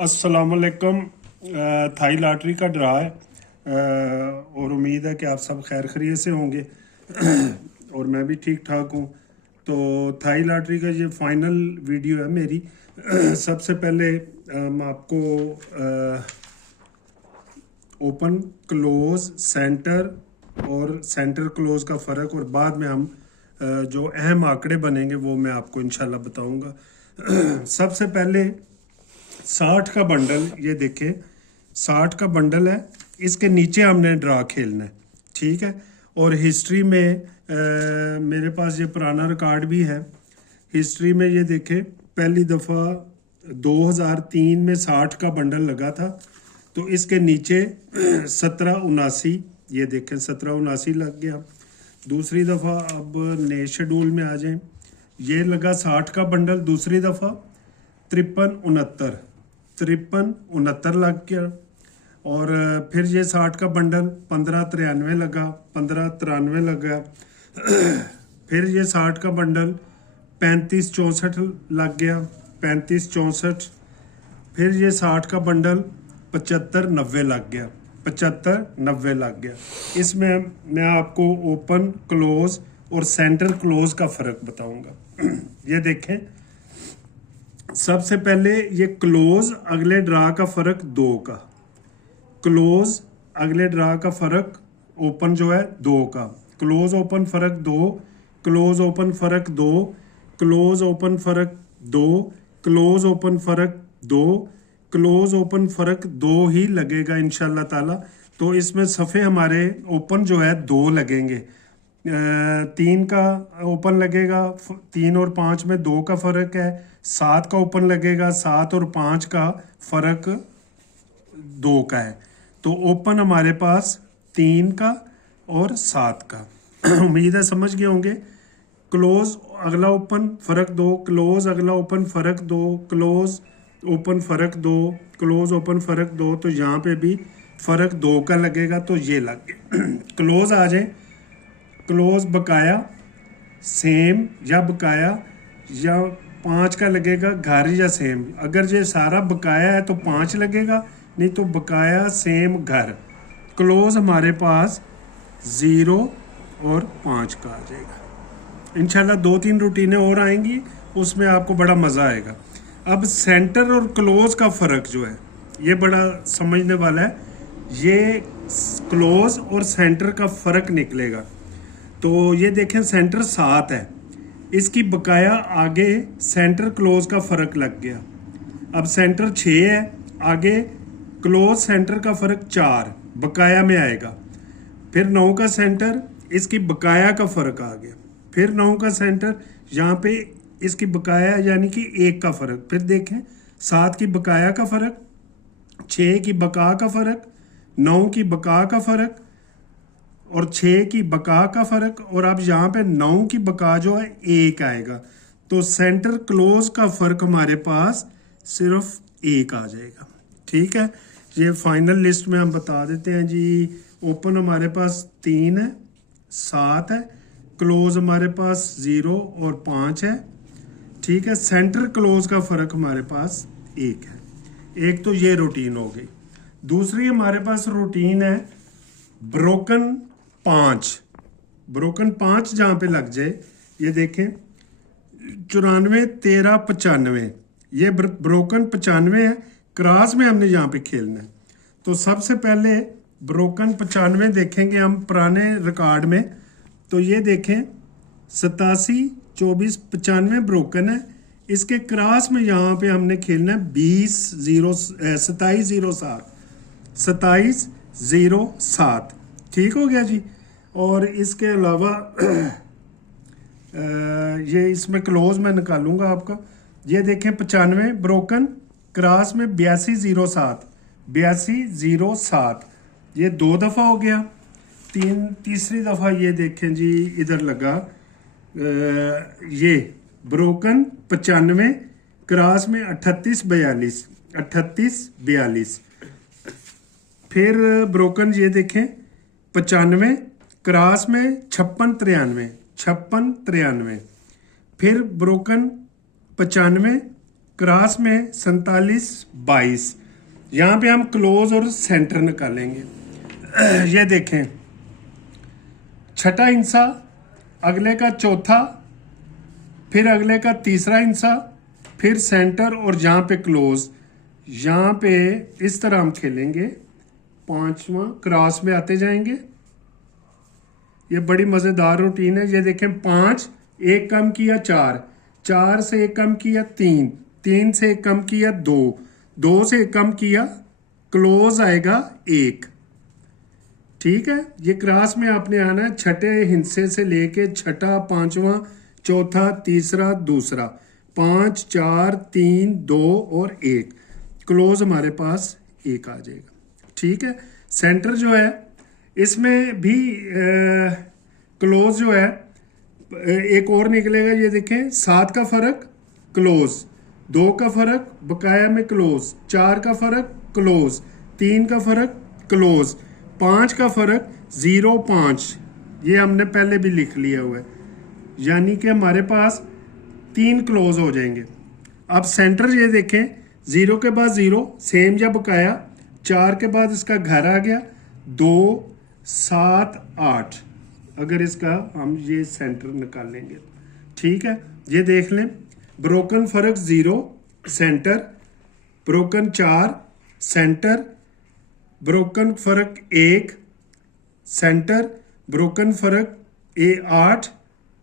अस्सलामुअलैकुम। Thai lottery का draw है और उम्मीद है कि आप सब खैर खैरियत से होंगे और मैं भी ठीक ठाक हूँ। तो थाई लॉटरी का ये फाइनल वीडियो है मेरी। सबसे पहले हम आपको ओपन क्लोज सेंटर और सेंटर क्लोज का फ़र्क और बाद में हम जो अहम आंकड़े बनेंगे वो मैं आपको इंशाल्लाह बताऊंगा। सबसे पहले 60 का बंडल, ये देखें 60 का बंडल है, इसके नीचे हमने ड्रा खेलना है, ठीक है। और हिस्ट्री में मेरे पास ये पुराना रिकॉर्ड भी है। हिस्ट्री में ये देखें पहली दफ़ा 2003 में 60 का बंडल लगा था, तो इसके नीचे 1779, ये देखें 1779 लग गया। दूसरी दफ़ा अब नए शेड्यूल में आ जाएं, ये लगा 60 का बंडल दूसरी दफ़ा 5369 लग गया। और फिर ये 60 का बंडल 1593 लगा, 1593 लगा। फिर ये 60 का बंडल 3564 लग गया, 3564। फिर ये 60 का बंडल 7590 लग गया, 7590 लग गया। इसमें मैं आपको ओपन क्लोज और सेंटर क्लोज का फ़र्क बताऊंगा। ये देखें, सबसे पहले ये क्लोज अगले ड्रा का फ़र्क 2 का, क्लोज अगले ड्रा का फ़र्क ओपन जो है 2 का, क्लोज ओपन फ़र्क 2, क्लोज ओपन फ़र्क 2, क्लोज ओपन फ़र्क 2, क्लोज ओपन फ़र्क 2, क्लोज ओपन फ़र्क 2 ही लगेगा इंशाल्लाह ताला। तो इसमें सफ़े हमारे ओपन जो है 2 लगेंगे। 3 का ओपन लगेगा, 3 और 5 में 2 का फ़र्क है। 7 का ओपन लगेगा, 7 और 5 का फ़र्क 2 का है। तो ओपन हमारे पास 3 का और 7 का। उम्मीद है समझ गए होंगे। क्लोज अगला ओपन फ़र्क 2, क्लोज अगला ओपन फ़र्क 2, क्लोज ओपन फ़र्क 2, क्लोज ओपन फ़र्क 2। तो यहाँ पे भी फ़र्क 2 का लगेगा, तो ये लग गया। क्लोज आ जाए, क्लोज बकाया सेम या बकाया या 5 का लगेगा घर या सेम। अगर ये सारा बकाया है तो 5 लगेगा, नहीं तो बकाया सेम घर। क्लोज हमारे पास 0 और 5 का आ जाएगा। इंशाल्लाह 2-3 रूटीनें और आएंगी, उसमें आपको बड़ा मज़ा आएगा। अब सेंटर और क्लोज का फ़र्क जो है ये बड़ा समझने वाला है। ये क्लोज और सेंटर का फ़र्क निकलेगा। तो ये देखें सेंटर 7 है, इसकी बकाया आगे सेंटर क्लोज का फ़र्क लग गया। अब सेंटर 6 है, आगे क्लोज सेंटर का फ़र्क 4 बकाया में आएगा। फिर 9 का सेंटर, इसकी बकाया का फ़र्क आ गया। फिर 9 का सेंटर, यहाँ पे इसकी बकाया यानी कि 1 का फ़र्क। फिर देखें 7 की बकाया का फ़र्क, 6 की बका का फ़र्क, 9 की बका का फ़र्क और 6 की बका का फ़र्क। और अब यहाँ पे 9 की बका जो है 1 आएगा। तो सेंटर क्लोज का फ़र्क हमारे पास सिर्फ 1 आ जाएगा, ठीक है। ये फाइनल लिस्ट में हम बता देते हैं जी। ओपन हमारे पास 3 है, 7 है, क्लोज हमारे पास 0 और 5 है, ठीक है। सेंटर क्लोज का फ़र्क हमारे पास 1 है। एक तो ये रूटीन हो गई। दूसरी हमारे पास रूटीन है ब्रोकन 5। ब्रोकन 5 जहाँ पे लग जाए, ये देखें 94 13 95, ये ब्रोकन 95 है, क्रॉस में हमने यहाँ पे खेलना है। तो सबसे पहले ब्रोकन 95 देखेंगे हम पुराने रिकॉर्ड में। तो ये देखें 87 24 95 ब्रोकन है, इसके क्रॉस में यहाँ पे हमने खेलना है 2707, 2707, ठीक हो गया जी। और इसके अलावा ये इसमें क्लोज में निकालूंगा आपका। ये देखें 95 ब्रोकन, क्रॉस में 8207, 8207, ये 2 दफ़ा हो गया। तीसरी दफ़ा ये देखें जी, इधर लगा ये ब्रोकन 95, क्रॉस में 3842, 3842। फिर ब्रोकन ये देखें 95, क्रॉस में 5693, 5693। फिर ब्रोकन 95, क्रॉस में 47 22। यहाँ पे हम क्लोज और सेंटर निकालेंगे। ये देखें, छठा हिस्सा, अगले का चौथा, फिर अगले का तीसरा हिस्सा, फिर सेंटर और यहाँ पे क्लोज। यहाँ पे इस तरह हम खेलेंगे। पांचवा क्रॉस में आते जाएंगे। ये बड़ी मज़ेदार रूटीन है। ये देखें, 5, एक कम किया 4, 4 से एक कम किया 3, 3 से एक कम किया 2, 2 से एक कम किया, क्लोज आएगा 1। ठीक है, ये क्रॉस में आपने आना है छठे हिस्से से लेके छठा, पांचवा, चौथा, तीसरा, दूसरा, 5 4 3 2 और 1। क्लोज हमारे पास 1 आ जाएगा। ठीक है, सेंटर जो है इसमें भी क्लोज जो है एक और निकलेगा। ये देखें, 7 का फर्क क्लोज, 2 का फर्क बकाया में क्लोज, 4 का फर्क क्लोज, 3 का फर्क क्लोज, 5 का फर्क 0 5। ये हमने पहले भी लिख लिया हुआ है, यानी कि हमारे पास 3 क्लोज हो जाएंगे। अब सेंटर ये देखें, 0 के बाद 0 सेम या बकाया, 4 के बाद इसका घर आ गया, 2 7 8। अगर इसका हम ये सेंटर निकालेंगे, ठीक है, ये देख लें, ब्रोकन फर्क 0 सेंटर, ब्रोकन 4 सेंटर, ब्रोकन फर्क 1 सेंटर, ब्रोकन फर्क 8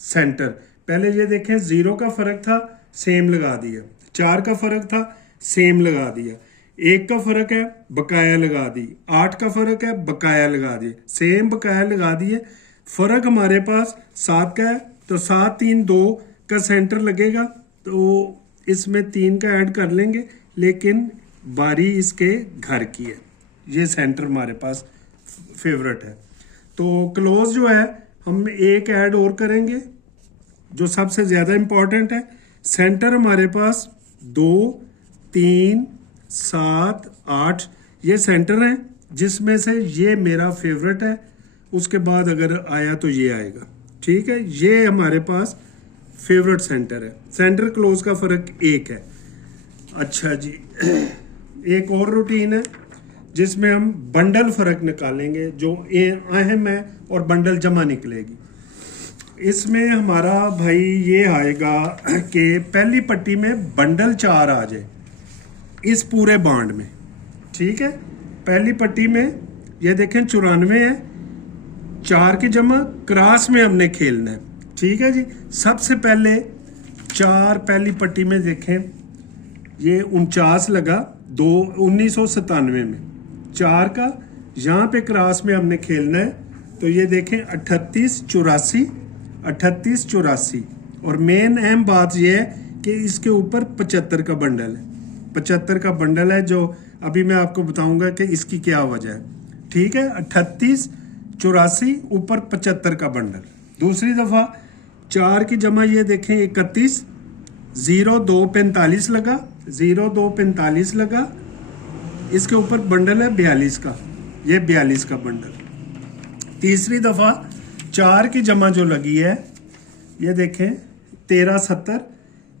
सेंटर। पहले ये देखें, 0 का फर्क था सेम लगा दिया, 4 का फर्क था सेम लगा दिया, 1 का फर्क है बकाया लगा दी, 8 का फर्क है बकाया लगा दिए, सेम बकाया लगा दिए। फर्क हमारे पास 7 का है तो 7 3 2 का सेंटर लगेगा, तो इसमें 3 का ऐड कर लेंगे, लेकिन बारी इसके घर की है। ये सेंटर हमारे पास फेवरेट है। तो क्लोज जो है हम एक ऐड और करेंगे जो सबसे ज़्यादा इम्पॉर्टेंट है। सेंटर हमारे पास 2 3 7 8 ये सेंटर हैं, जिसमें से ये मेरा फेवरेट है। उसके बाद अगर आया तो ये आएगा। ठीक है, ये हमारे पास फेवरेट सेंटर है। सेंटर क्लोज का फ़र्क 1 है। अच्छा जी, एक और रूटीन है जिसमें हम बंडल फ़र्क निकालेंगे, जो अहम है, और बंडल जमा निकलेगी। इसमें हमारा भाई ये आएगा कि पहली पट्टी में बंडल 4 आ जाए इस पूरे बांड में। ठीक है, पहली पट्टी में ये देखें 94 है, 4 की जमा क्रॉस में हमने खेलना है। ठीक है जी, सबसे पहले 4 पहली पट्टी में देखें, ये 49 लगा 1997 में, 4 का यहाँ पे क्रॉस में हमने खेलना है। तो ये देखें 38 84 38 84। और मेन अहम बात ये है कि इसके ऊपर 75 का बंडल है, 75 का बंडल है, जो अभी मैं आपको बताऊंगा कि इसकी क्या वजह है। ठीक है, 38 84 ऊपर 75 का बंडल। दूसरी दफ़ा 4 की जमा ये देखें 31 0 2 45 लगा, 0 2 45 लगा, इसके ऊपर बंडल है 42 का, ये 42 का बंडल। तीसरी दफ़ा 4 की जमा जो लगी है ये देखें 13 70,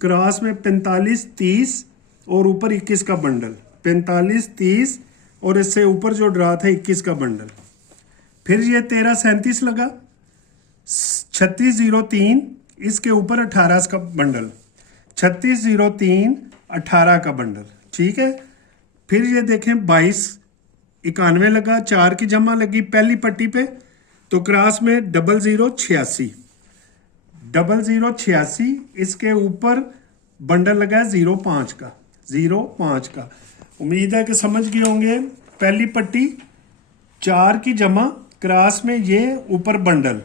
क्रॉस में 45 30 और ऊपर 21 का बंडल, 45 30 और इससे ऊपर जो ड्रा था 21 का बंडल। फिर ये 13 37 लगा, 36 03 इसके ऊपर 18 का बंडल, 36 03 18 का बंडल। ठीक है, फिर ये देखें 22 91 लगा, 4 की जमा लगी पहली पट्टी पे, तो क्रॉस में 00 86 00 86 इसके ऊपर बंडल लगा है 05 का, 05 का। उम्मीद है कि समझ गए होंगे। पहली पट्टी 4 की जमा क्रॉस में ये ऊपर बंडल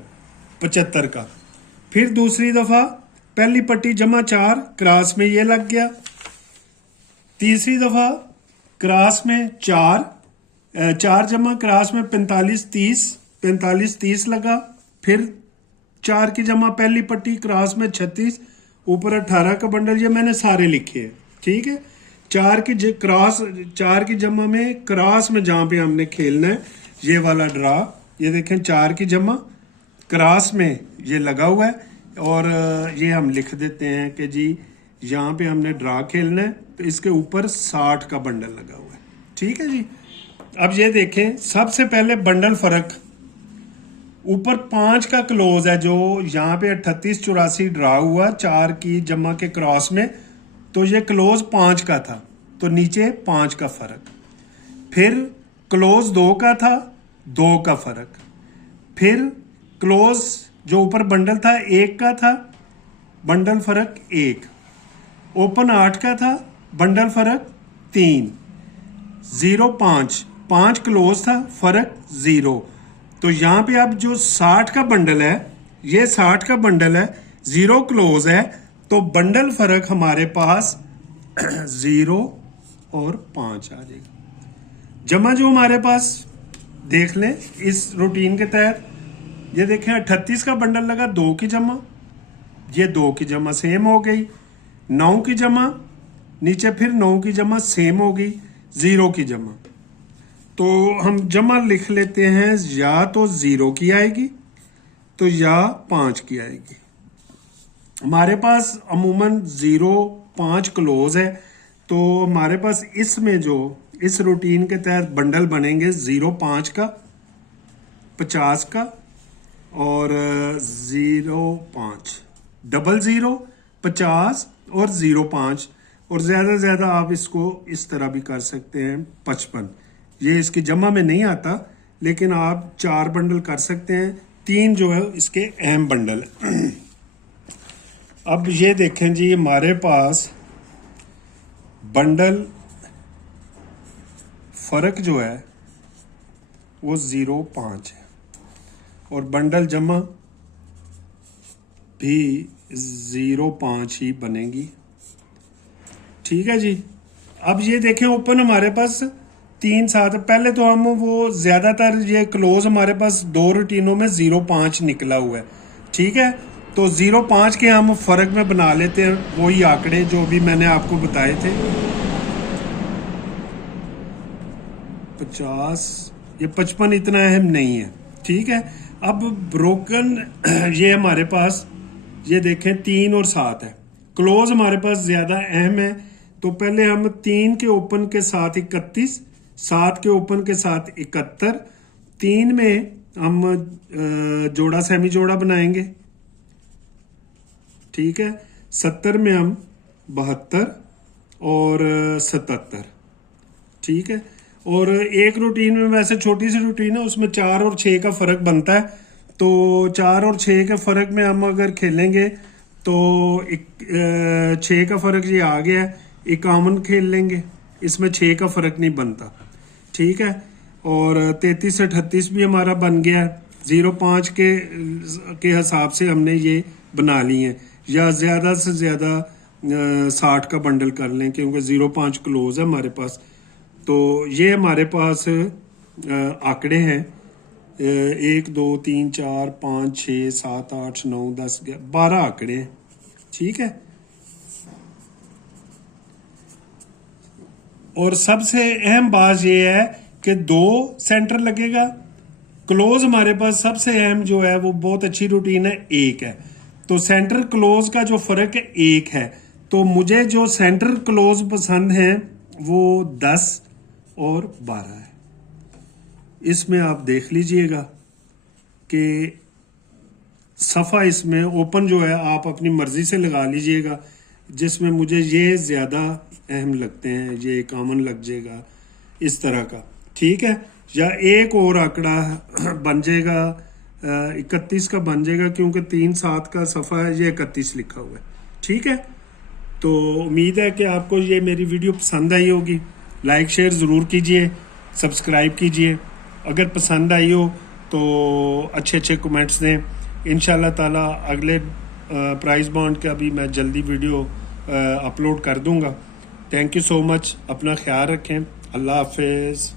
75 का। फिर दूसरी दफ़ा पहली पट्टी जमा 4 क्रॉस में ये लग गया। तीसरी दफ़ा क्रॉस में 4 जमा क्रॉस में 45 30 लगा। फिर 4 की जमा पहली पट्टी क्रॉस में 36 ऊपर 18 का बंडल। ये मैंने सारे लिखे हैं। ठीक है, 4 की जमा में क्रॉस में जहाँ पे हमने खेलना है ये वाला ड्रा, ये देखें 4 की जमा क्रॉस में ये लगा हुआ है, और ये हम लिख देते हैं कि जी यहाँ पे हमने ड्रा खेलना है, तो इसके ऊपर 60 का बंडल लगा हुआ है। ठीक है जी। अब ये देखें, सबसे पहले बंडल फर्क, ऊपर 5 का क्लोज है, जो यहाँ पे 38 84 ड्रा हुआ 4 की जमा के क्रॉस में, तो ये क्लोज 5 का था, तो नीचे 5 का फर्क। फिर क्लोज 2 का था, 2 का फर्क। फिर क्लोज जो ऊपर बंडल था 1 का था, बंडल फर्क 1। ओपन 8 का था, बंडल फर्क 3। 0 5 5 क्लोज था, फर्क 0। तो यहाँ पे अब जो 60 का बंडल है, ये 60 का बंडल है, 0 क्लोज है, तो बंडल फर्क हमारे पास 0 और 5 आ जाएगा। जमा जो हमारे पास देख लें इस रूटीन के तहत, ये देखें 38 का बंडल लगा, 2 की जमा, ये 2 की जमा सेम हो गई। 9 की जमा, नीचे फिर 9 की जमा सेम हो गई। 0 की जमा, तो हम जमा लिख लेते हैं, या तो 0 की आएगी तो या 5 की आएगी। हमारे पास अमूमन 0 5 क्लोज है, तो हमारे पास इसमें जो इस रूटीन के तहत बंडल बनेंगे 0 5 का, 50 का और 0 5, 00 50 और 0 5, और ज़्यादा से ज़्यादा आप इसको इस तरह भी कर सकते हैं 55। ये इसकी जमा में नहीं आता, लेकिन आप 4 बंडल कर सकते हैं। 3 जो है इसके अहम बंडल। अब ये देखें जी, हमारे पास बंडल फर्क जो है वो 0 5 है, और बंडल जमा भी 0 5 ही बनेगी। ठीक है जी। अब ये देखें, ओपन हमारे पास 3 7, पहले तो हम वो ज्यादातर ये क्लोज हमारे पास 2 रूटीनों में 0 5 निकला हुआ है। ठीक है, तो 0 5 के हम फर्क में बना लेते हैं वही आंकड़े जो भी मैंने आपको बताए थे। 50, ये 55 इतना अहम नहीं है। ठीक है, अब ब्रोकन ये हमारे पास ये देखें 3 और 7 है, क्लोज हमारे पास ज्यादा अहम है, तो पहले हम 3 के ओपन के साथ 31, 7 के ओपन के साथ 71, 3 में हम जोड़ा सेमी जोड़ा बनाएंगे। ठीक है, 70 में हम 72 और 77। ठीक है, और एक रूटीन में वैसे छोटी सी रूटीन है, उसमें 4 और 6 का फर्क बनता है, तो 4 और 6 के फर्क में हम अगर खेलेंगे तो 6 का फर्क ये आ गया, 51 खेल लेंगे, इसमें 6 का फर्क नहीं बनता। ठीक है, और 33 से 38 भी हमारा बन गया, 0 5 के हिसाब से हमने ये बना ली है, या ज़्यादा से ज़्यादा 60 का बंडल कर लें, क्योंकि 0 5 क्लोज है हमारे पास। तो ये हमारे पास आंकड़े हैं 1 2 3 4 5 6 7 8 9 10 12 आंकड़े हैं। ठीक है, और सबसे अहम बात यह है कि 2 सेंटर लगेगा। क्लोज हमारे पास सबसे अहम जो है वो बहुत अच्छी रूटीन है 1 है, तो सेंटर क्लोज का जो फर्क है 1 है, तो मुझे जो सेंटर क्लोज पसंद है वो 10 और 12 है। इसमें आप देख लीजिएगा कि सफ़ा इसमें ओपन जो है आप अपनी मर्जी से लगा लीजिएगा, जिसमें मुझे ये ज़्यादा अहम लगते हैं, ये कॉमन लग जाएगा इस तरह का। ठीक है, या एक और आंकड़ा बन जाएगा 31 का बन जाएगा, क्योंकि 3 7 का सफ़ा है, ये 31 लिखा हुआ है। ठीक है, तो उम्मीद है कि आपको ये मेरी वीडियो पसंद आई होगी। लाइक शेयर ज़रूर कीजिए, सब्सक्राइब कीजिए। अगर पसंद आई हो तो अच्छे अच्छे कमेंट्स दें। इंशाल्लाह ताला अगले प्राइस बॉन्ड का भी मैं जल्दी वीडियो अपलोड कर दूंगा। थैंक यू सो मच, अपना ख्याल रखें, अल्लाह हाफिज़।